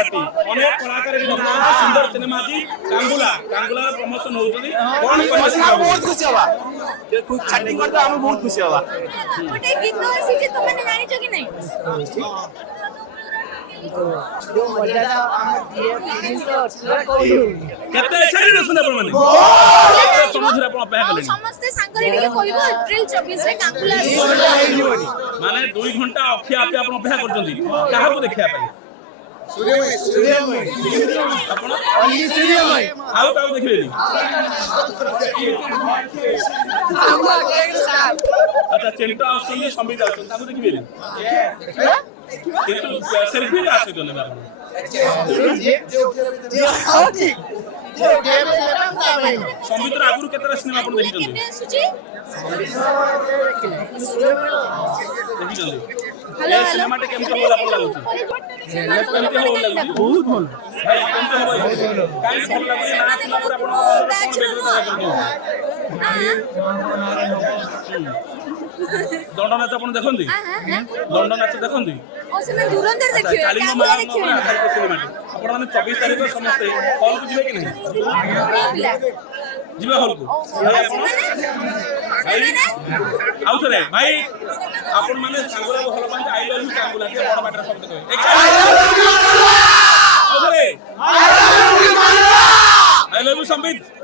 ମାଟି ଅନେକ କଳାକାର ସୁନ୍ଦର ସିନେମା ଅଛି କାଙ୍ଗୁଲା କାଙ୍ଗୁଲାର ପ୍ରମୋଶନ ହଉଛନ୍ତି କଣ ବହୁତ ଖୁସି ହବା ଚାଟିଂ କରିତେ ଆମେ ବହୁତ ଖୁସି ହବା ଗୋଟେ ଗୀତ ଆସିଛି ତମେ ଜାଣିଛ କି ନାହିଁ जो मजा था हम ये फीलिंग तो अच्छा कोई କେତେ ଏକ୍ସାଇଟେଡ୍ ଅଛନ୍ତି ଆପଣମାନେ ସମସ୍ତେ ଆପଣ ଅପେକ୍ଷା କଲେଣି ସମସ୍ତେ ସାଙ୍ଗରେ ଟିକେ କହିବ ଏପ୍ରିଲ 24 ରେ କାଙ୍ଗୁଲା ମାନେ 2 ଘଣ୍ଟା ଅପେକ୍ଷା ଆପଣ ଅପେକ୍ଷା କରୁଛନ୍ତି କାହାକୁ ଦେଖିବା ପାଇଁ ଆପଣ ଆଉ କାହାକୁ ଦେଖିବେନି ଆଚ୍ଛା ଚିନ୍ତା ଆସୁଛନ୍ତି ସମ୍ବିତ ଆସୁଛନ୍ତି ତାକୁ ଦେଖିବେନି କିନ୍ତୁ ସେଲ୍ଫି ଆସୁଛନ୍ତି ଆପଣ ସମ୍ବିତର ଆଗରୁ କେତେଟା ସିନେମା ଆପଣ ଦେଖିଛନ୍ତି ଦେଖିଛନ୍ତି ଏ ସିନେମାଟି କେମିତି ଭଲ ଆପଣ ଲାଗୁଛି କେମିତି ଭଲ ଲାଗୁଛି ବହୁତ ଭଲ ଭାଇ କେମିତି ହବ କାହିଁ ଭଲ ଲାଗୁଛି ନା ଆସିଲା ପରେ ଆପଣ ଦଣ୍ଡ ନାଚ ଆପଣ ଦେଖନ୍ତି ଦଣ୍ଡ ନାଚ ଦେଖନ୍ତି କାଳିଙ୍ଗ ମା ସିନେମାଟି ଆପଣମାନେ 24 ତାରିଖ ସମସ୍ତେ ହଲ୍କୁ ଯିବେ କି ନାହିଁ ଯିବେ ହଲ୍କୁ ଭାଇ ଆଉ ଥରେ ଭାଇ ଆପଣମାନେ କାଙ୍ଗୁଲାକୁ ଭଲ ପାଆନ୍ତି ଆଇ ଲଭ୍ ୟୁ କାଙ୍ଗୁଲା ଟିକେ ବଡ଼ ପାଟିରେ ଶବ୍ଦ କହିବେ ଆଉ ଥରେ ଆଇ ଲଭ୍ ୟୁ ସମ୍ବିତ